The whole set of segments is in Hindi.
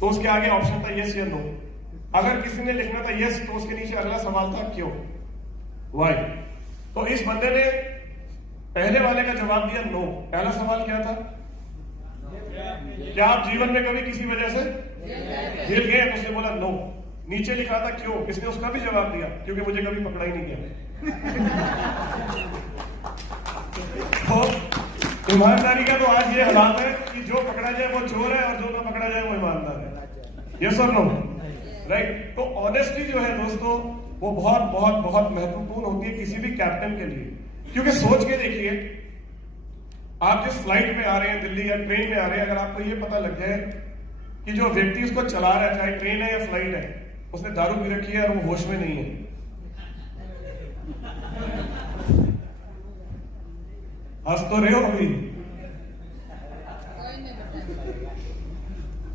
तो उसके आगे ऑप्शन था यस या नो। अगर किसी ने लिखना था यस तो उसके नीचे अगला सवाल था क्यों, वाई। तो इस बंदे ने पहले वाले का जवाब दिया नो। पहला सवाल क्या था, क्या आप जीवन में कभी किसी वजह से जेल गए? तो उसने बोला नो। नीचे लिखा था क्यों, इसने उसका भी जवाब दिया क्योंकि मुझे कभी पकड़ा ही नहीं गया। तो ईमानदारी का तो आज ये हालात है कि जो पकड़ा जाए वो चोर है और जो ना पकड़ा जाए वो ईमानदार है। यस और नो, राइट। तो ऑनेस्टी जो है दोस्तों वो बहुत बहुत बहुत महत्वपूर्ण होती है किसी भी कैप्टन के लिए। क्योंकि सोच के देखिए, आप जिस फ्लाइट में आ रहे हैं दिल्ली या ट्रेन में आ रहे हैं, अगर आपको ये पता लग जाए कि जो व्यक्ति उसको चला रहा है, चाहे ट्रेन है या फ्लाइट है, उसने दारू पी रखी है और वो होश में नहीं है, हंस तो रहे हो अभी।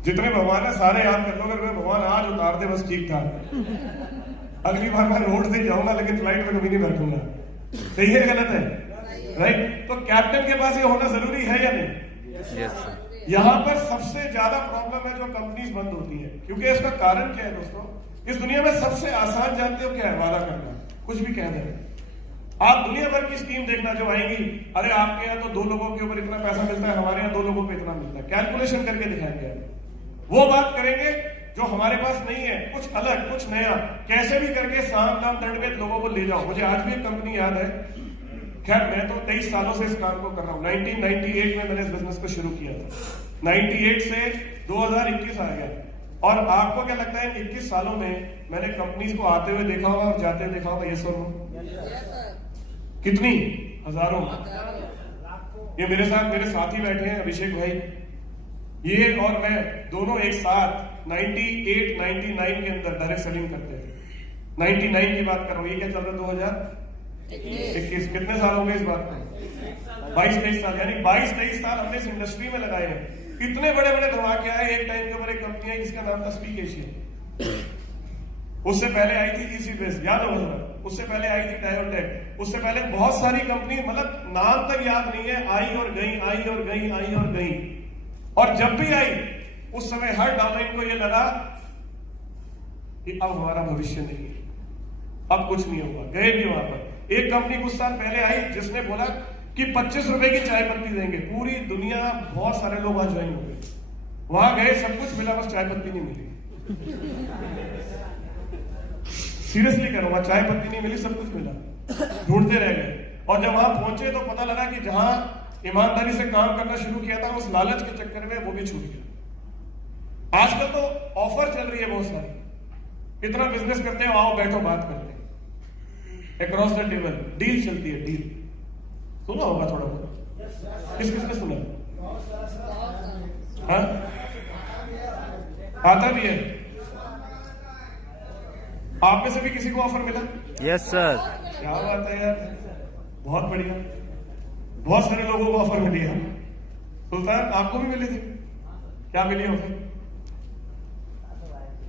जितने भगवान है सारे याद कर लो, अगर भगवान आज उतार दे बस ठीक ठाक, अगली बार मैं रोड से जाऊंगा लेकिन फ्लाइट में कभी नहीं बैठूंगा। सही है गलत है, राइट। तो कैप्टन के पास ये होना जरूरी है या नहीं? यस। यहां पर सबसे ज्यादा प्रॉब्लम है जो कंपनीज बंद होती है। क्योंकि इसका कारण क्या है दोस्तों, इस दुनिया में सबसे आसान जानते हो क्या है? वादा करना, कुछ भी कह देना। आप दुनिया भर की स्कीम देखना जो आएंगी, अरे आपके यहाँ तो 2 लोगों के ऊपर इतना पैसा मिलता है, हमारे यहाँ 2 लोगों पे इतना मिलता है, कैलकुलेशन करके दिखाएंगे। वो बात करेंगे जो हमारे पास नहीं है, कुछ अलग, कुछ नया, कैसे भी करके साम दाम दंड में लोगों को ले जाओ। मुझे आज भी एक कंपनी याद है, खैर मैं तो 23 सालों से इस काम को कर रहा हूं। 1998 में मैंने इस बिजनेस को शुरू किया था। 98 से 2021 आ गया। और आपको क्या लगता है 21 सालों में मैंने कंपनीज को आते हुए देखा होगा और जाते हुए देखा होगा? ये सब कितनी हजारों। ये मेरे साथ मेरे साथी बैठे हैं, अभिषेक भाई, ये और मैं दोनों एक साथ 98, 99 के अंदर डायरेक्ट सेलिंग करते हैं। 99 की बात कर रहा हूं, ये क्या चल रहा है 2021। कितने साल हो गए इस बात में? 22-23 साल। यानी 22-23 साल हमने इस इंडस्ट्री में लगाए हैं। इतने बड़े बड़े धमाके आए। एक टाइम के ऊपर एक कंपनी आई जिसका नाम था स्पीक एशिया, उससे पहले आई थी इसी बेस, याद होगा। उससे पहले आई थी डायोटेक, उससे पहले बहुत सारी कंपनी, मतलब नाम तक याद नहीं है, आई और गई, आई और गई, आई और गई। और जब भी आई उस समय हर डाउनलाइन को यह लगा कि अब हमारा भविष्य नहीं है, अब कुछ नहीं होगा। गए भी वहां पर। एक कंपनी कुछ साल पहले आई जिसने बोला कि 25 रुपए की चाय पत्ती देंगे। पूरी दुनिया, बहुत सारे लोग वहां ज्वाइन हो गए। वहां गए, सब कुछ मिला, बस चाय पत्ती नहीं मिली। सीरियसली कह रहा हूं, चाय पत्ती नहीं मिली, सब कुछ मिला, ढूंढते रह गए। और जब वहां पहुंचे तो पता लगा कि जहां ईमानदारी से काम करना शुरू किया था, उस लालच के चक्कर में वो भी छूट गया। आजकल तो ऑफर चल रही है बहुत सारी, कितना बिजनेस करते हैं, आओ बैठो बात करते हैं, अक्रॉस द टेबल डील चलती है, डील। सुना होगा थोड़ा बहुत, किस किसने सुना? हाँ, आता भी है। आप में से भी किसी को ऑफर मिला? Yes sir. क्या बात है यार, बहुत बढ़िया। बहुत सारे लोगों को ऑफर मिली है। सुल्तान, आपको भी मिली थी? क्या मिली ऑफर?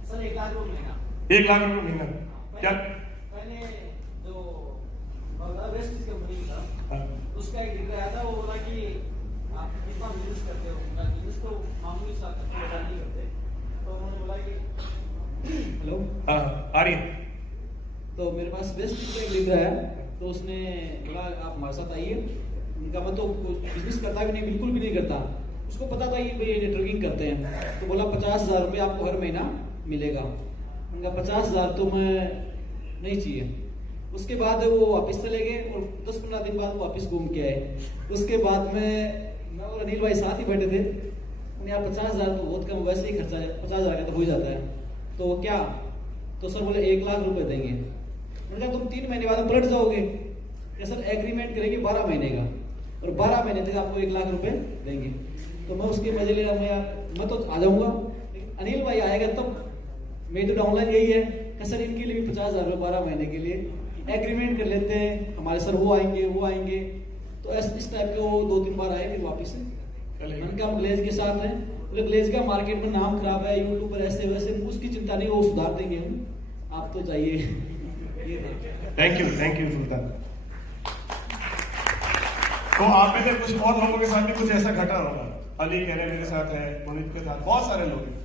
सर 1 लाख रुपए महीना। 1 लाख रुपए महीना। क्या? मैंने जो वेस्ट इंडीज कंपनी था, हाँ। उसका एक डिग्री आया था। वो बोला कि आप कितना बिजनेस करते हो, बिजनेस तो मामूली सा नहीं करते। तो उन्होंने बोला कि हेलो, हाँ आ रही है। तो मेरे पास वेस्ट इंडीज का एक डिग्री आया। तो उसने बोला आप हमारे साथ आइए। उनका मैं तो बिजनेस करता भी नहीं, बिल्कुल भी नहीं करता। उसको पता था कि ये नेटवर्किंग करते हैं। तो बोला 50,000 रुपये आपको हर महीना मिलेगा। उनका 50,000 तो मैं नहीं चाहिए। उसके बाद वो वापस चले गए और 10-15 दिन बाद वो वापस घूम के आए। उसके बाद मैं और अनिल भाई साथ ही बैठे थे। यार 50,000 तो बहुत कम, वैसे ही खर्चा 50,000 का तो हो ही जाता है। तो वो क्या? तो सर बोले 1 लाख रुपए देंगे। मैंने कहा तुम 3 महीने बाद पलट जाओगे। या सर एग्रीमेंट करेंगे 12 महीने का, और 12 महीने तक आपको 1 लाख रुपए देंगे। तो मैं उसके मजे ले रहा, मैं तो आ जाऊंगा, लेकिन अनिल भाई आएगा तब। मेरी तो डाउनलाइन यही है कि सर इनके लिए भी 50,000 रुपये 12 महीने के लिए एग्रीमेंट कर लेते हैं, हमारे सर वो आएंगे। तो इस टाइप के वो 2-3 बार आए, फिर वापिस से मैंने कहा हम ग्लेज के साथ हैं। बोले ग्लेज का मार्केट में नाम खराब है, यूट्यूब पर ऐसे वैसे, उसकी चिंता नहीं, वो सुधार देंगे हम, आप तो जाइए। थैंक यू सुल्तान। तो आप में से कुछ और लोगों के साथ भी कुछ ऐसा घटा होगा। अली कह रहे मेरे साथ है, मोहित के साथ, बहुत सारे लोग हैं।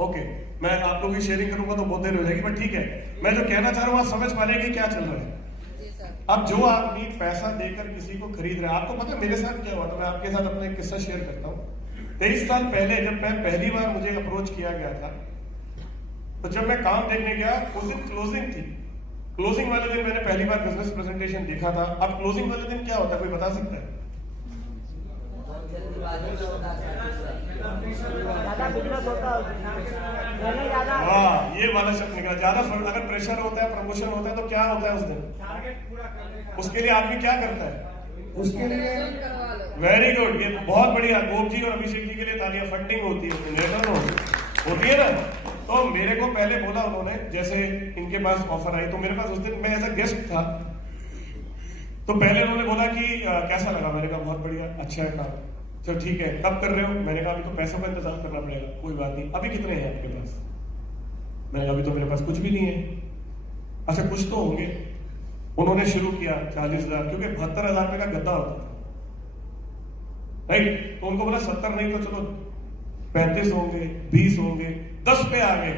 ओके, मैं आप लोगों की शेयरिंग करूंगा तो बहुत देर हो जाएगी, बट ठीक है। मैं जो कहना चाह रहा हूँ आप समझ पा रहे हैं कि क्या चल रहा है। अब जो आदमी पैसा देकर किसी को खरीद रहा है, आपको पता है मेरे साथ क्या हुआ था? मैं आपके साथ अपना एक किस्सा शेयर करता हूँ। 23 साल पहले जब मैं पहली बार मुझे अप्रोच किया गया था, तो जब मैं काम देखने गया उस दिन क्लोजिंग थी। क्लोजिंग वाले दिन मैंने पहली बार बिजनेस प्रेजेंटेशन देखा था। अब क्लोजिंग वाले दिन क्या होता है, कोई बता सकता है? हाँ, ये वाला शब्द निकला, ज्यादा। अगर प्रेशर होता है, प्रमोशन होता है, तो क्या होता है उस दिन? उसके लिए आदमी क्या करता है? उसके लिए वेरी गुड, ये बहुत बढ़िया। गोप जी और अभिषेक जी के लिए तालियां। फंडिंग होती है, होती है ना। तो मेरे को पहले बोला उन्होंने, जैसे इनके पास ऑफर आई तो मेरे पास उस दिन मैं एज अ गेस्ट था, तो पहले उन्होंने बोला कि कैसा लगा? मैंने कहा बहुत बढ़िया, अच्छा है काम। चलो ठीक है, कब कर रहे हो? मैंने कहा अभी तो पैसों का इंतजाम करना पड़ेगा। कोई बात नहीं, अभी कितने हैं आपके पास? मैंने कहा अभी तो मेरे पास कुछ भी नहीं है। अच्छा, कुछ तो होंगे। उन्होंने शुरू किया 40,000, क्योंकि 72,000 रुपए का गद्दा होता था, राइट? तो उनको बोला 70 नहीं तो चलो 35 होंगे, 20 होंगे, 10 पे आ गए।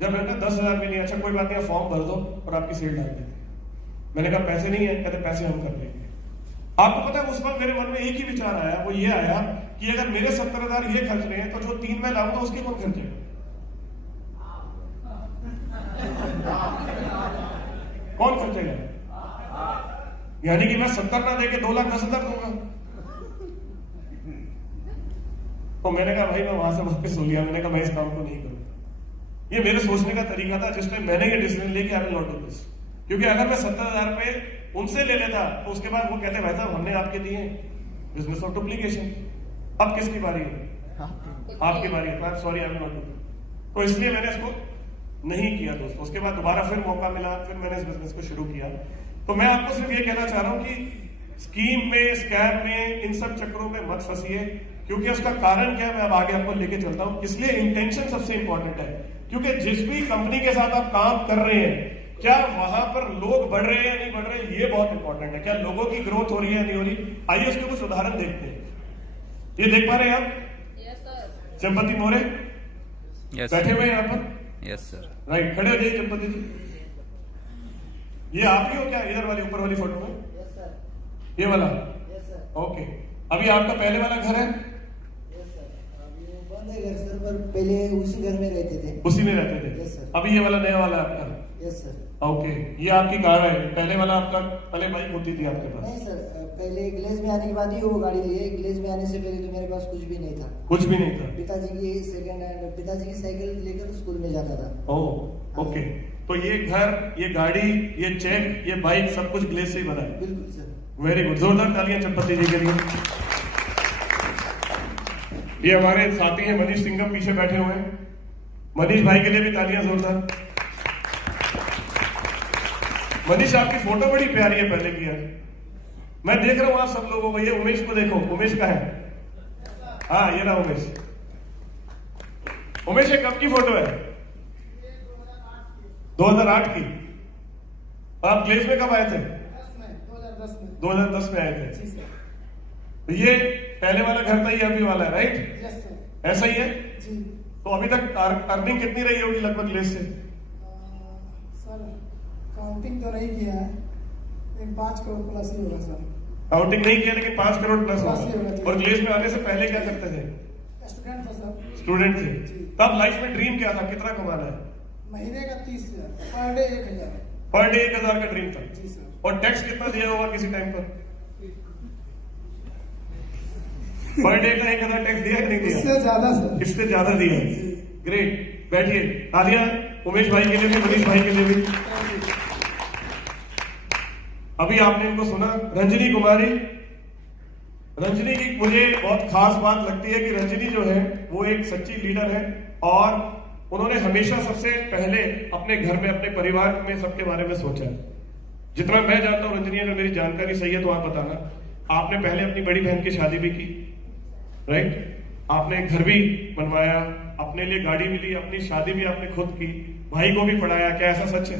जब मैंने कहा 10,000 भी नहीं, अच्छा कोई बात नहीं, फॉर्म भर दो और आपकी सेल डाल देते। मैंने कहा पैसे नहीं है, कहते पैसे हम कर लेंगे। आपको पता है उस वक्त मेरे मन में एक ही विचार आया, वो ये आया कि अगर मेरे 70,000 ये खर्च रहे हैं तो जो 3 मैं लाऊंगा उसके कौन खर्चेगा? कौन खर्चेगा? यानी कि मैं 70 ना देके 2,10,000 दूंगा। तो मैंने कहा भाई, मैं वहां से वापस हो गया। मैंने कहा मैं इस काम को नहीं करूंगा। ये मेरे सोचने का तरीका था जिस टाइम मैंने ये डिसीजन लेके I will not do this. क्योंकि अगर मैं 70,000 रुपए उनसे ले लेता तो उसके बाद वो कहते भाई साहब हमने आपके दिए बिजनेस ऑफ डुप्लीकेशन। अब किसकी बारी है? आपकी बारी है। Sorry, I will not do. तो इसलिए मैंने इसको नहीं किया दोस्तों। उसके बाद दोबारा फिर मौका मिला, फिर मैंने इस बिजनेस को शुरू किया। तो मैं आपको सिर्फ ये कहना चाह रहा हूं कि स्कीम में, स्कैम में, इन सब चक्करों में मत फंसिए, क्योंकि उसका कारण क्या है मैं अब आगे आपको लेके चलता हूं। इसलिए इंटेंशन सबसे इंपॉर्टेंट है, क्योंकि जिस भी कंपनी के साथ आप काम कर रहे हैं, क्या वहां पर लोग बढ़ रहे हैं या नहीं बढ़ रहे हैं, ये बहुत इंपॉर्टेंट है। क्या लोगों की ग्रोथ हो रही है या नहीं हो रही? आइए उसके कुछ उदाहरण देखते हैं। ये देख पा रहे हैं आप? Yes sir. चंपति मोरे बैठे हुए यहाँ पर? Yes sir. राइट, खड़े हो जाइए चंपति जी। ये आप ही हो क्या इधर वाली ऊपर वाली फोटो में? Yes sir. ये वाला? Yes sir. ओके। अभी आपका पहले वाला घर है? Yes sir. अभी वो बंद है घर सर, पर पहले उसी घर में रहते थे। उसी में रहते थे? Yes sir. अभी ये वाला नया वाला है आपका? Yes sir. ओके। ये आपकी कार है? पहले वाला आपका, पहले बाइक होती थी आपके पास? नहीं सर, पहले ग्लेज में आने के बाद ही वो गाड़ी ली है। ग्लेज में आने से पहले तो मेरे पास कुछ भी नहीं था। कुछ भी नहीं था? पिताजी की सेकंड हैंड, पिताजी की साइकिल लेकर स्कूल में जाता था। Oh okay. तो ये घर, ये गाड़ी, ये चेक, ये बाइक सब कुछ ग्लेज से ही बना है? बिल्कुल सर। वेरी गुड, जोरदार तालियां चंपति जी के लिए। ये हमारे साथी हैं मनीष सिंघम, पीछे बैठे हुए हैं। मनीष भाई के लिए भी तालियां जोरदार। मनीष आपकी फोटो बड़ी प्यारी है पहले की यार। मैं देख रहा हूं आप सब लोगों को। ये उमेश को देखो, उमेश का है? हाँ, ये रहा उमेश। उमेश ये कब की फोटो है? 2008 की। और आप ग्लेज में कब आए थे? 2010 में आए थे। तो ये पहले वाला घर था, ये अभी वाला है, राइट? Yes sir. ऐसा ही है? जी। तो अभी तक अर्निंग कितनी रही होगी लगभग ग्लेज से? सर काउंटिंग तो नहीं किया है, लेकिन 5 करोड़ प्लस ही होगा सर। काउंटिंग नहीं किया लेकिन 5 करोड़ प्लस प्लस ही होगा। होगा। और ग्लेज में आने से पहले क्या करते थे? स्टूडेंट था सर। स्टूडेंट थे। जी। तब लाइफ में ड्रीम क्या था, कितना कमाना है? महीने का 30,000, पर डे 1,000। पर डे 1,000 का ड्रीम था। जी सर। और टैक्स कितना दिया होगा किसी टाइम पर? पर डे का 1,000 टैक्स दिया कि नहीं दिया? इससे ज्यादा सर। इससे ज्यादा दिया। ग्रेट, बैठिए। तालियां उमेश भाई के लिए भी, मनीष भाई के लिए भी। अभी आपने इनको सुना, रंजनी कुमारी। रंजनी की मुझे बहुत खास बात लगती है कि रंजनी जो है वो एक सच्ची लीडर है, और उन्होंने हमेशा सबसे पहले अपने घर में, अपने परिवार में सबके बारे में सोचा। जितना मैं जानता हूं रंजनी, अगर मेरी जानकारी सही है तो आप बताना, आपने पहले अपनी बड़ी बहन की शादी भी की, राइट? आपने घर भी बनवाया, अपने लिए गाड़ी भी ली, अपनी शादी भी आपने खुद की, भाई को भी पढ़ाया। क्या ऐसा सच है?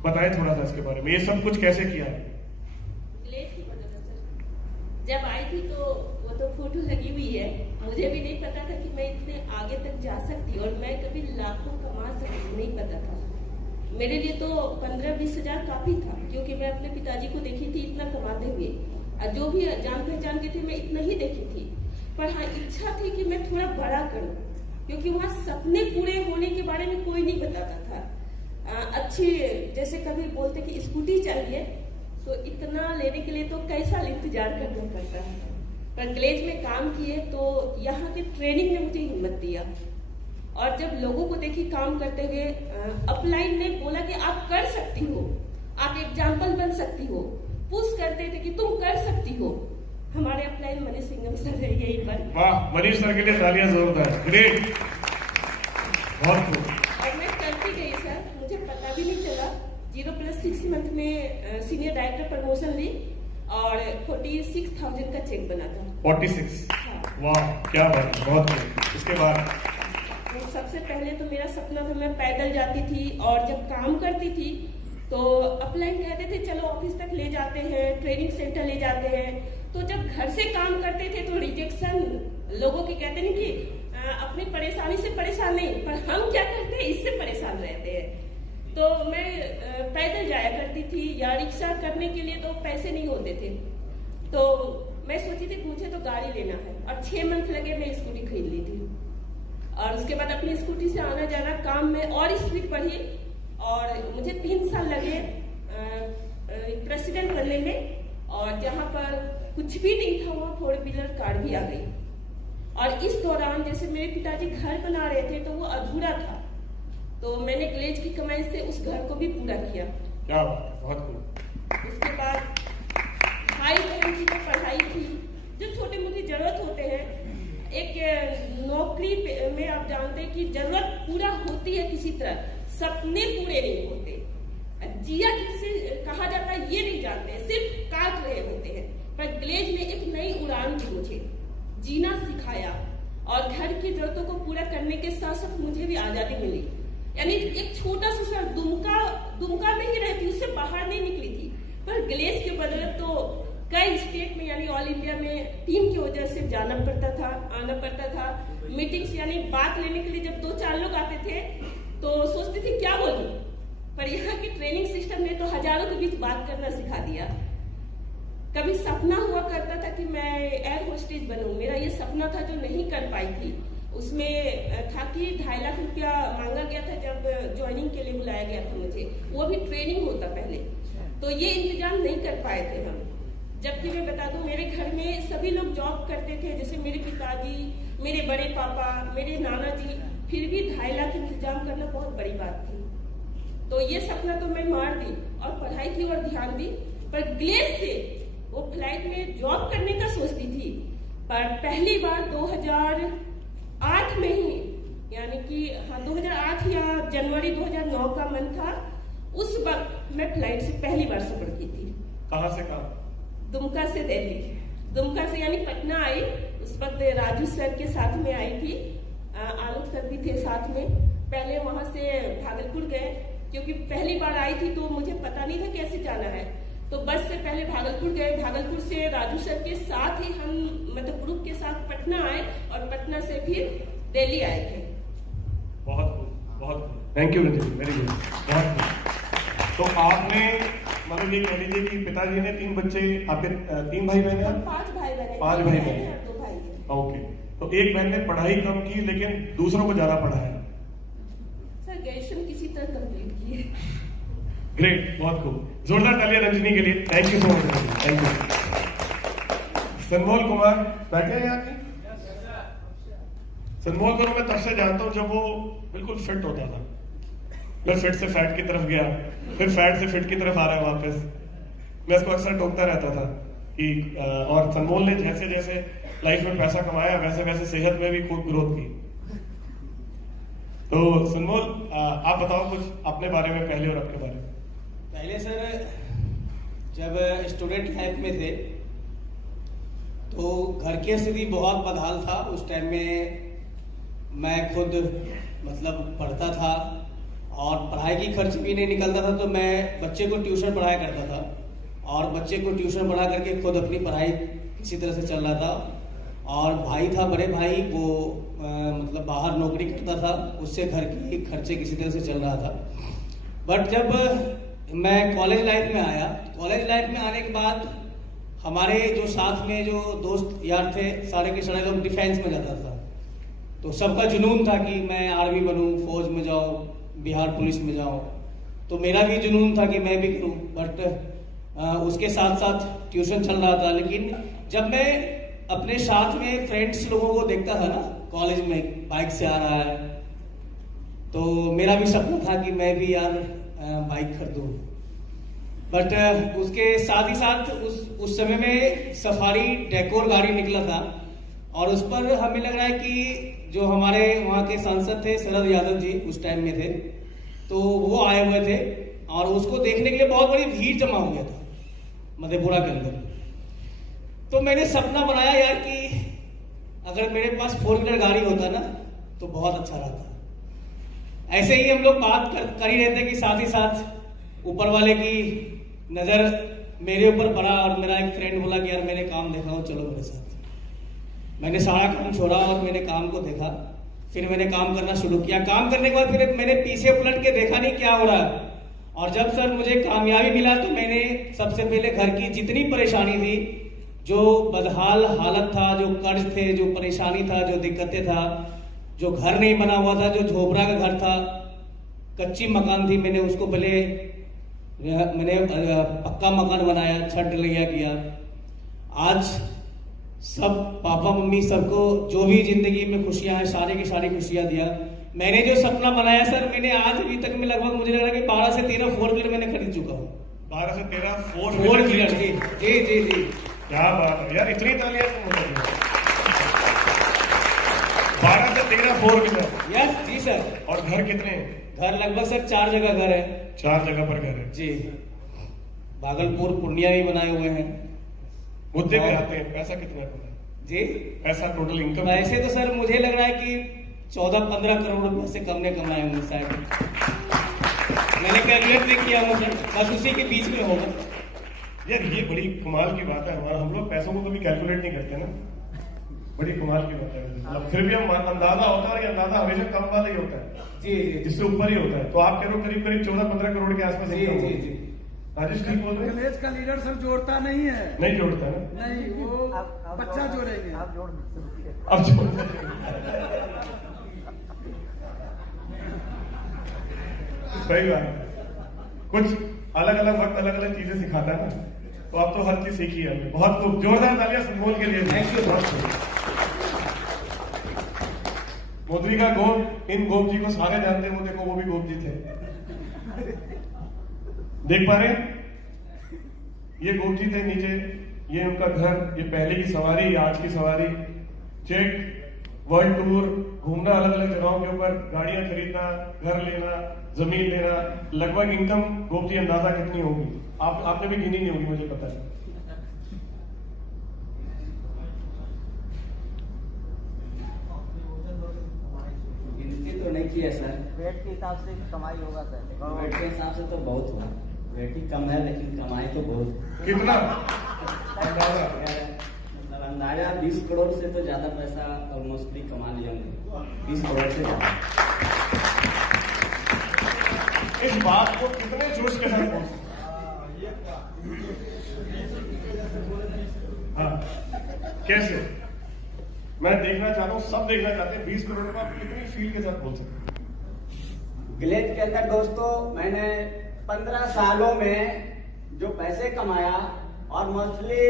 बताएं थोड़ा सा इसके बारे में, ये सब कुछ कैसे किया? ग्लेज की वजह से सर। जब आई थी तो वो तो फोटो लगी हुई है। मुझे भी नहीं पता था कि मैं इतने आगे तक जा सकती और मैं कभी लाखों कमा सकती, नहीं पता था। मेरे लिए तो 15-20 हजार काफी था, क्योंकि मैं अपने पिताजी को देखी थी इतना कमाते हुए, और जो भी जान पहचान के थे मैं इतना ही देखी थी। पर हाँ, इच्छा थी कि मैं थोड़ा बड़ा करूं, क्योंकि वहाँ सपने पूरे होने के बारे में कोई नहीं बताता था। अच्छी, जैसे कभी बोलते कि स्कूटी चाहिए, तो इतना लेने के लिए तो कई साल इंतजार करना पड़ता है। पर ग्लेज में काम किए तो यहाँ की ट्रेनिंग ने मुझे हिम्मत दिया, और जब लोगों को देखी काम करते हुए, अपलाइन ने बोला कि आप कर सकती हो, आप एग्जाम्पल बन सकती हो, पुश करते थे कि तुम कर सकती हो। हमारे अपलाइन मनीष सिंघम सर है यहीं पर। वाह, मनीष सर के लिए तालियां जोरदार, ग्रेट, बहुत खूब। और मैं करती गई सर, मुझे पता भी नहीं चला। 0+6 मंथ में सीनियर डायरेक्टर प्रमोशन ली और 46,000 का चेक बना था। 46, हाँ। वाह क्या बात, बहुत खूब। इसके बाद तो सबसे पहले तो मेरा सपना था, मैं पैदल जाती थी और जब काम करती थी तो अपलाइन कहते थे चलो ऑफिस तक ले जाते हैं, ट्रेनिंग सेंटर ले जाते हैं। तो जब घर से काम करते थे तो रिजेक्शन, लोगों के कहते नहीं कि अपनी परेशानी से परेशान नहीं, पर हम क्या करते हैं इससे परेशान रहते हैं। तो मैं पैदल जाया करती थी, या रिक्शा करने के लिए तो पैसे नहीं होते थे, तो मैं सोची थी मुझे तो गाड़ी लेना है, और 6 मंथ लगे मैं स्कूटी खरीद ली थी। और उसके बाद अपनी स्कूटी से आना जाना, काम में और स्पीड बढ़ी, और मुझे 3 साल लगे प्रेसिडेंट बनने में, और जहाँ पर कुछ भी नहीं था वहाँ 4 व्हीलर कार भी आ गई। और इस दौरान जैसे मेरे पिताजी घर बना रहे थे तो वो अधूरा था, तो मैंने ग्लेज की कमाई से उस घर को भी पूरा किया। क्या बात, बहुत खूब। उसके बाद भाई बहन की तो पढ़ाई थी, जो छोटे मोटे जरूरत होते हैं। एक नौकरी में आप जानते हैं कि जरूरत पूरा होती है किसी तरह, सपने पूरे नहीं होते। जिया किससे कहा जाता है ये नहीं जानते, सिर्फ काट रहे होते हैं। पर ग्लेज ने एक नई उड़ान दी, मुझे जीना सिखाया, और घर की जरूरतों को पूरा करने के साथ साथ मुझे भी आजादी मिली। यानी एक छोटा सा शहर दुमका में ही रहती, उससे बाहर नहीं निकली थी, पर ग्लेज के बदौलत तो कई स्टेट में यानी ऑल इंडिया में टीम की वजह से जाना पड़ता था, आना पड़ता था। मीटिंग्स यानी बात लेने के लिए जब 2-4 लोग आते थे तो सोचती थी क्या बोलूं, पर यहाँ की ट्रेनिंग सिस्टम ने तो हजारों के बीच बात करना सिखा दिया। कभी सपना हुआ करता था कि मैं एयर होस्टेज बनूं, मेरा ये सपना था जो नहीं कर पाई थी। उसमें था कि 2.5 लाख रुपया मांगा गया था जब ज्वाइनिंग के लिए बुलाया गया था मुझे, वो भी ट्रेनिंग होता पहले, तो ये इंतजाम नहीं कर पाए थे हम। जबकि मैं बता दूं मेरे घर में सभी लोग जॉब करते थे, जैसे मेरे पिताजी, मेरे बड़े पापा, मेरे नाना जी, फिर भी 2.5 लाख इंतजाम करना बहुत बड़ी बात थी। तो ये सपना तो मैं मार दी और पढ़ाई की ओर ध्यान दी। पर ग्लेज से वो फ्लाइट में जॉब करने का सोचती थी, पर पहली बार 2008 में ही, यानी कि 2008 या जनवरी 2009 का मंथ था, उस वक्त मैं फ्लाइट से पहली बार सफर की थी। कहाँ से कहाँ? दुमका से दिल्ली, दुमका से यानी पटना आई। उस वक्त राजू सर के साथ में आई थी, आलोक सर भी थे साथ में। पहले वहां से भागलपुर गए, क्योंकि पहली बार आई थी तो मुझे पता नहीं था कैसे जाना है, तो बस से पहले भागलपुर गए। भागलपुर से राजू सर के साथ ही हम मतलब ग्रुप के साथ पटना आए, और पटना से फिर दिल्ली आए थे। बहुत खूब, बहुत खूब, thank you Riddhi, very good, बहुत खूब। तो आपने मतलब ये कह लीजिए कि पिताजी ने 3 बच्चे, आपके 3 भाई बहन हैं? 5 भाई बहन, 5 भाई बहन, 2 भाई हैं। ओके। तो एक बहन ने पढ़ाई कम की लेकिन दूसरों को ज्यादा पढ़ाया। सर ग्रेजुएशन किसी तरह कंप्लीट की है। ग्रेट, बहुत खूब, जोरदार तालियां रंजनी के लिए, thank you so much, thank you. Sanmol Kumar बैठे हैं यहाँ की? सनमोल को मैं तब से जानता हूँ जब वो बिल्कुल फिट होता था, फिर फिट से फैट की तरफ गया, फिर फैट से फिट की तरफ आ रहा है वापस। मैं इसको अक्सर टोकता रहता था कि और सनमोल ने जैसे जैसे लाइफ में पैसा कमाया वैसे वैसे सेहत में भी खूब ग्रोथ की। तो सनमोल आप बताओ कुछ अपने बारे में, पहले और आपके बारे में। पहले सर जब स्टूडेंट लाइफ में थे तो घर की स्थिति बहुत बदहाल था। उस टाइम में मैं खुद मतलब पढ़ता था और पढ़ाई की खर्च भी नहीं निकलता था, तो मैं बच्चे को ट्यूशन पढ़ाया करता था और बच्चे को ट्यूशन पढ़ा करके खुद अपनी पढ़ाई किसी तरह से चल रहा था। और भाई था, बड़े भाई, वो मतलब बाहर नौकरी करता था, उससे घर के खर्चे किसी तरह से चल रहा था। बट जब मैं कॉलेज लाइफ में आया, कॉलेज लाइफ में आने के बाद हमारे जो साथ में जो दोस्त यार थे, सारे के सारे लोग डिफेंस में जाता था। तो सबका जुनून था कि मैं आर्मी बनूं, फौज में जाऊं, बिहार पुलिस में जाऊं। तो मेरा भी जुनून था कि मैं भी करूं। बट उसके साथ साथ ट्यूशन चल रहा था। लेकिन जब मैं अपने साथ में फ्रेंड्स लोगों को देखता था ना, कॉलेज में बाइक से आ रहा है, तो मेरा भी सपना था कि मैं भी यार बाइक खरीदूं। बट उसके साथ ही साथ उस समय में सफारी डेकोर गाड़ी निकला था, और उस पर हमें लग रहा है कि जो हमारे वहाँ के सांसद थे शरद यादव जी उस टाइम में थे, तो वो आए हुए थे और उसको देखने के लिए बहुत बड़ी भीड़ जमा हो गया था मधेपुरा के अंदर। तो मैंने सपना बनाया यार कि अगर मेरे पास 4 व्हीलर गाड़ी होता ना तो बहुत अच्छा रहता। ऐसे ही हम लोग बात कर ही रहते कि साथ ही साथ ऊपर वाले की नजर मेरे ऊपर पड़ा, और मेरा एक फ्रेंड बोला कि यार मैंने काम देखा हो, चलो मेरे साथ। मैंने सारा काम छोड़ा और मैंने काम को देखा। फिर मैंने काम करना शुरू किया। काम करने के बाद फिर मैंने पीछे पलट के देखा नहीं क्या हो रहा है। और जब सर मुझे कामयाबी मिला तो मैंने सबसे पहले घर की जितनी परेशानी थी, जो बदहाल हालत था, जो कर्ज थे, जो परेशानी था, जो दिक्कतें था, जो घर नहीं बना हुआ था, जो झोपड़ा का घर था, कच्ची मकान थी, मैंने उसको पहले पक्का मकान बनाया, छत ढलैया किया। आज सब पापा मम्मी सबको जो भी जिंदगी में खुशियां हैं, सारे की सारी खुशियां दिया। मैंने जो सपना बनाया सर, मैंने आज अभी तक में लगभग मुझे लग रहा है कि 12 से 13 4 व्हीलर मैंने खरीद चुका हूँ। 12 से 13 4 व्हीलर जी जी जी जी। क्या बात है यार, इतनी तालियां क्यों हो रही हैं? 12 से 13 4 व्हीलर। यस जी सर। और घर कितने हैं? घर लगभग सर 4 जगह घर है। 4 जगह पर घर है जी। भागलपुर, पूर्णिया भी बनाए हुए हैं। मुद्दे पे आते हैं, पैसा कितना है जी? पैसा टोटल इनकम? ऐसे तो सर मुझे लग रहा है कि 14-15 करोड़ रुपए से कम ने कमाए होंगे शायद। मैंने कैलकुलेट नहीं किया हूँ सर, बस उसी के बीच में होगा। यार ये बड़ी कमाल की बात है। हमारा हम लोग पैसों को कभी कैलकुलेट नहीं करते ना, बड़ी कमाल की बात है। मतलब फिर भी हम अंदाजा होता है, अंदाजा हमेशा कम वाला ही होता है जी जी, जिससे ऊपर ही होता है। तो आप कह रहे हो करीब करीब 14-15 करोड़ के आसपास। जी जी जी। राजेश ठीक बोल रहे हैं? विलेज का लीडर सर जोड़ता नहीं है। नहीं जोड़ता ना? नहीं, वो बच्चा जोड़ेंगे। आप जोड़ अब जोड़ता सही बात है। कुछ अलग अलग वक्त अलग अलग चीजें सिखाता है ना, तो आप तो हर चीज सीखी है हमें। बहुत खूब, जोरदार तालियां सुनमोल के लिए। Thank you. मोदी का गोप, इन गोप जी को सारे जानते हैं। वो देखो, वो भी गोप जी थे, देख पा रहे हैं? ये गोप जी थे नीचे, ये उनका घर, ये पहले की सवारी, आज की सवारी, चेक, वर्ल्ड टूर, घूमना अलग अलग जगहों के ऊपर, गाड़ियां खरीदना, घर लेना, जमीन लेना। लगभग इनकम गोप जी अंदाजा कितनी होगी? आपने भी गिनी नहीं होगी, मुझे पता है। गिनती तो नहीं की है सर। वेट के हिसाब से कमाई होगा सर। वेट के हिसाब से तो बहुत हुआ। वेट ही कम है लेकिन कमाई तो बहुत। कितना अंदाजा? मतलब अंदाजा 20 करोड़ से तो ज्यादा पैसा ऑलमोस्टली कमा लिया हमने। 20 करोड़ से ज्यादा। इस बात को कितने जोश के साथ बोलते? हाँ, कैसे? मैं देखना चाहता हूँ, सब देखना चाहते हैं 20 करोड़ का आप कितनी फील के साथ बोल सकते हैं? विलेज के अंदर दोस्तों मैंने 15 सालों में जो पैसे कमाया, और मंथली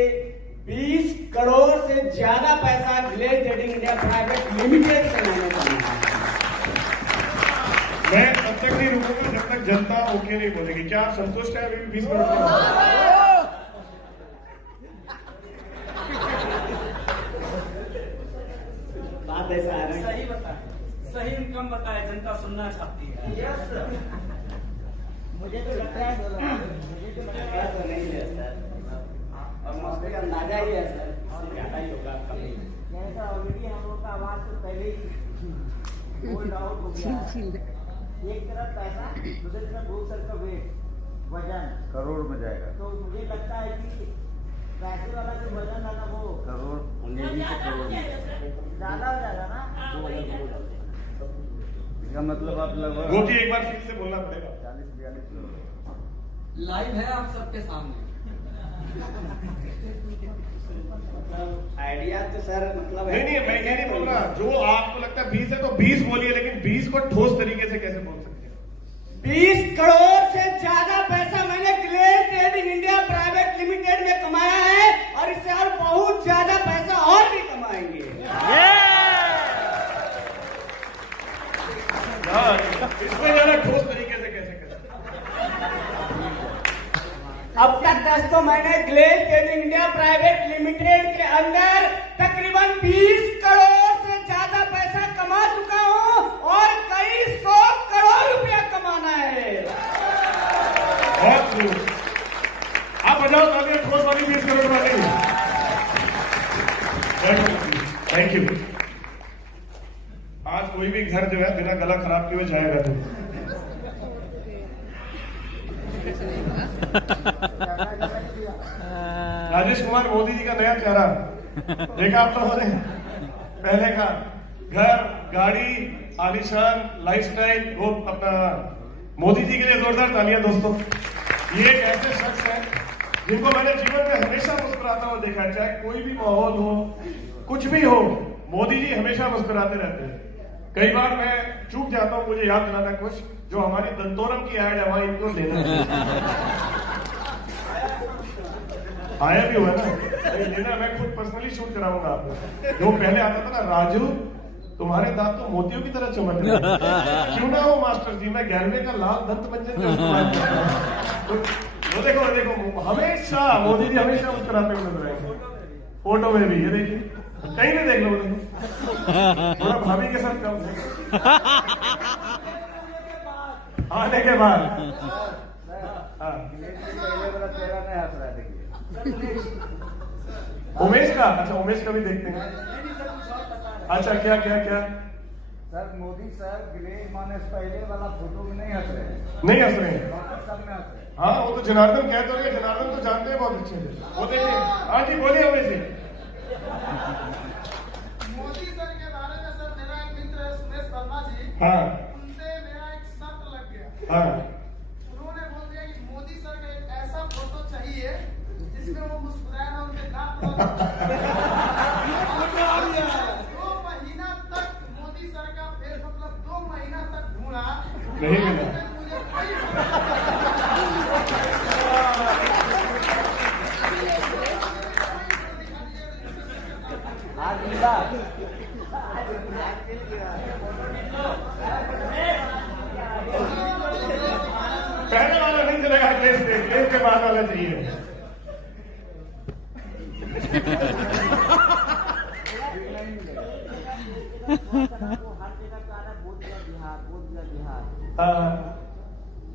20 करोड़ से ज्यादा पैसा village trading India Private limited से मैंने कमाया। मैं तब तक नहीं रुकूंगा जब तक जनता ओके नहीं बोलेगी। क्या आप संतुष्ट हैं अभी 20 करोड़ के? बात ऐसा है। सही बताए, सही इनकम बताए, जनता सुनना चाहती है। मुझे तो लगता है तो नहीं है सर, और मौसम का अंदाजा ही है सर, ज्यादा ही होगा कभी। ऑलरेडी हम लोग का आवाज तो पहले ही होल्ड आउट हो गया है। एक तरफ पैसा, दूसरी तरफ बहुत सर का वेट, वजन करोड़ में जाएगा। तो मुझे लगता है कि पैसे वाला जो वजन था ना वो करोड़ और ज्यादा हो जाएगा सर। ज्यादा हो जाएगा ना। हाँ, वही है। इसका मतलब आप लगभग गोटी एक बार फिर से बोलना पड़ेगा। 40-42 करोड़। लाइव है आप सबके सामने। आइडिया तो सर मतलब नहीं नहीं, मैं ये नहीं बोल रहा, जो आपको लगता है 20 है तो 20 बोलिए, लेकिन 20 को ठोस तरीके से कैसे बोल सकते हैं? 20 करोड़ से ज्यादा पैसा मैंने Glade Trading India Private Limited में कमाया है और इससे और बहुत ज्यादा पैसा और भी कमाएंगे। इसमें ज्यादा ठोस तरीके से कैसे करें? अब तक दोस्तों मैंने Glade Trading India Private Limited के अंदर तकरीबन 20 करोड़ से ज्यादा पैसा कमा चुका हूं और कई 100 करोड़ रुपया कमाना है। बहुत खूब। आप बजाओ तालियां ठोस वाली 20 करोड़ वाली। Thank you. आज कोई भी घर जो है बिना गला खराब किए हुए जाएगा नहीं। राजेश कुमार मोदी जी का नया चेहरा देखा आप लोगों ने? पहले का घर, गाड़ी, आलीशान लाइफस्टाइल, वो अपना मोदी जी के लिए जोरदार तालियां दोस्तों। ये एक ऐसे शख्स हैं जिनको मैंने जीवन में हमेशा मुस्कुराता हुआ देखा है, चाहे कोई भी माहौल हो, कुछ भी हो, मोदी जी हमेशा मुस्कुराते रहते हैं। कई बार मैं चूक जाता हूं, मुझे याद दिलाना कुछ जो हमारी दंतोरम की ऐड है वहां इनको लेना है। आया भी हुआ ना, लेना मैं खुद पर्सनली शूट कराऊंगा आपको। जो पहले आता था ना, राजू तुम्हारे दांत तो मोतियों की तरह चमक रहे हैं, क्यों ना हो मास्टर जी, मैं 11वें का लाल दंत मंजन वो देखो हमेशा मोदी जी हमेशा मुस्कुराते हुए नजर आएंगे, फोटो में भी। ये देखिए, कहीं भी देख लो, थोड़ा भाभी के साथ कम है आने के बाद। हाँ, उमेश का, अच्छा उमेश का भी देखते हैं। अच्छा क्या क्या क्या सर मोदी सर ग्लेड माने पहले वाला फोटो में नहीं हंस रहे हैं, नहीं हंस रहे हैं? सब में हंस रहे हैं। हाँ, वो तो जनार्दन कहते होंगे, जनार्दन तो जानते हैं बहुत अच्छे से। वो देखिए, हाँ जी बोलिए उमेश जी। मोदी सर के बारे में सर मेरा एक मित्र है सुरेश वर्मा जी, हाँ उनसे मेरा एक शर्त लग गया। हाँ उन्होंने बोल दिया कि मोदी सर का एक ऐसा फोटो चाहिए जिसमें वो मुस्कुराए ना, उनके दांत बहुत 2 महीना तक मोदी सर का फेस, मतलब 2 महीना तक ढूंढा, नहीं मिला। मुझे कोई आज मिला। पहले वाला नहीं चलेगा, ग्लेस के बाद वाला चाहिए।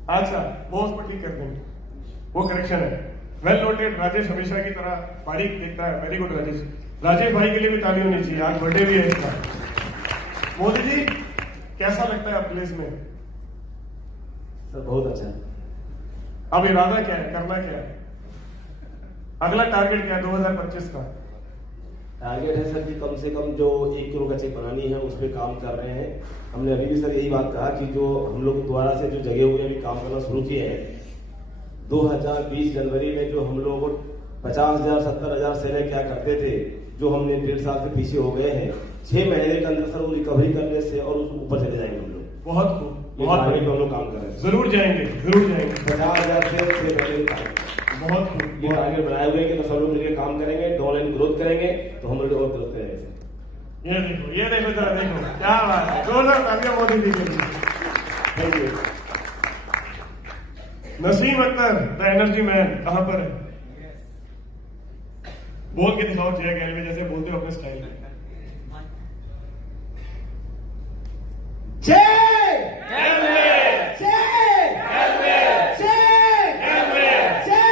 अच्छा, वो उसको ठीक कर देंगे, वो करेक्शन है। Well noted. राजेश हमेशा की तरह बारीक देखता है। Very good Rajesh. राजेश भाई के लिए भी ताली होनी चाहिए, आज बर्थडे भी है इसका। मोदी जी कैसा लगता है आप प्लेस में? सर बहुत अच्छा है। अब इरादा क्या है, करना क्या है, अगला टारगेट क्या है 2025 का? टारगेट है सर कि कम से कम जो 1 करोड़ का चेक बनानी है उस पर काम कर रहे हैं। हमने अभी भी सर यही बात कहा कि जो हम लोग द्वारा से जो जगह हुए अभी काम करना शुरू किए हैं, 2020 जनवरी में जो हम लोग 50,000 70,000 सेलें क्या करते थे, जो हमने 1.5 साल से पीछे हो गए हैं, 6 महीने के अंदर सर वो रिकवरी करने से और उस ऊपर चले जाएंगे हम लोग। बहुत खूब, बहुत आगे हम लोग काम कर रहे हैं। जरूर जाएंगे, जरूर जाएंगे। 50,000 से 6 महीने का बहुत खूब। ये टारगेट बनाए हुए कि तो सब लोग मिलकर काम करेंगे, ऑनलाइन ग्रोथ करेंगे तो हम लोग और ग्रोथ करेंगे। ये देखो जरा देखो, क्या बात है। जोरदार तालियां मोदी जी के लिए। Thank you. Naseem Akhtar the energy man कहां पर है? बोल के दिखाओ जय गैलवे जैसे बोलते हो अपने स्टाइल में। जय गैलवे, जय गैलवे, जय गैलवे, जय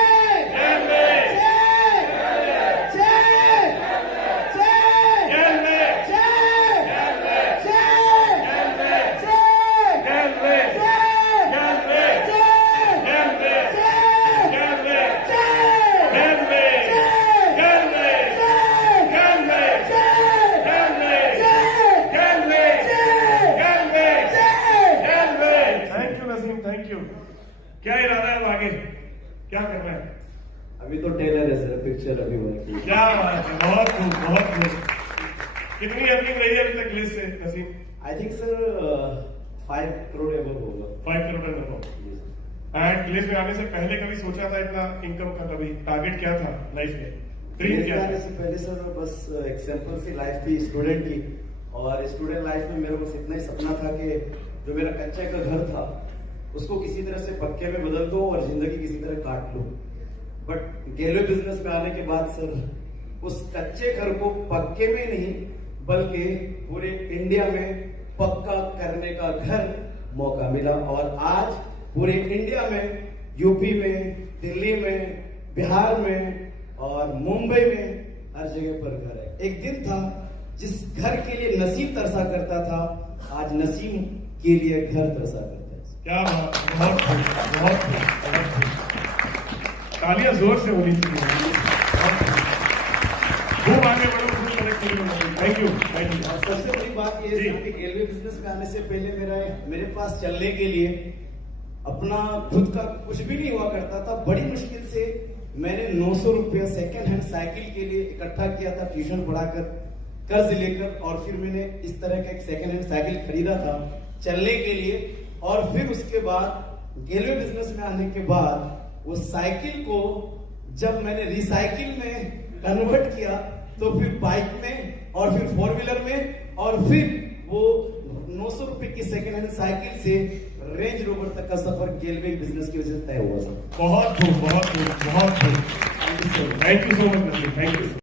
गैलवे, जय गैलवे, गैलवे, गैलवे, गैलवे, गैलवे, गैलवे, यू। क्या इरादा है अब आगे, क्या करना है? अभी तो टेलर है सर, पिक्चर अभी होगी। क्या बात है, बहुत खूब, बहुत खूब। कितनी अर्निंग रही है अभी तक ग्लिस से Naseem? I think sir 5 crore above होगा। 5 करोड़ एबव। एंड ग्लिस में आने से पहले कभी सोचा था इतना इनकम का? कभी टारगेट क्या था लाइफ में, ड्रीम क्या था? से पहले सर बस एक सिंपल सी लाइफ थी स्टूडेंट की, और स्टूडेंट लाइफ में मेरे को इतना ही सपना था कि जो मेरा कच्चे का घर था उसको किसी तरह से पक्के में बदल दो और जिंदगी किसी तरह काट लो। बट गेलवे बिजनेस में आने के बाद सर उस कच्चे घर को पक्के में नहीं बल्कि पूरे इंडिया में पक्का करने का घर मौका मिला, और आज पूरे इंडिया में, यूपी में, दिल्ली में, बिहार में और मुंबई में हर जगह पर घर है। एक दिन था जिस घर के लिए नसीम तरसा करता था, आज नसीम के लिए घर तरसा करता है। क्या बात, बहुत खूब, बहुत खूब, बहुत खूब। तालियां जोर से होनी चाहिए। खूब आगे बढ़ो, खूब तरक्की करो। Thank you, thank you. सबसे बड़ी बात ये है कि रेलवे बिजनेस में आने से पहले मेरे पास चलने के लिए अपना खुद का कुछ भी नहीं हुआ करता था। बड़ी मुश्किल से मैंने 900 रुपया सेकेंड हैंड साइकिल के लिए इकट्ठा किया था, ट्यूशन पढ़ाकर, कर्ज लेकर, और फिर मैंने इस तरह का एक सेकेंड हैंड साइकिल खरीदा था चलने के लिए। और फिर उसके बाद रेलवे बिजनेस में आने के बाद वो साइकिल को जब मैंने रिसाइकिल में कन्वर्ट किया तो फिर बाइक में और फिर 4 व्हीलर में, और फिर वो 900 रुपए की सेकेंड हैंड साइकिल से रेंज रोवर तक का सफर रेलवे बिजनेस की वजह से तय हुआ सर। बहुत खूब, बहुत खूब, बहुत खूब। Thank you so much, thank you.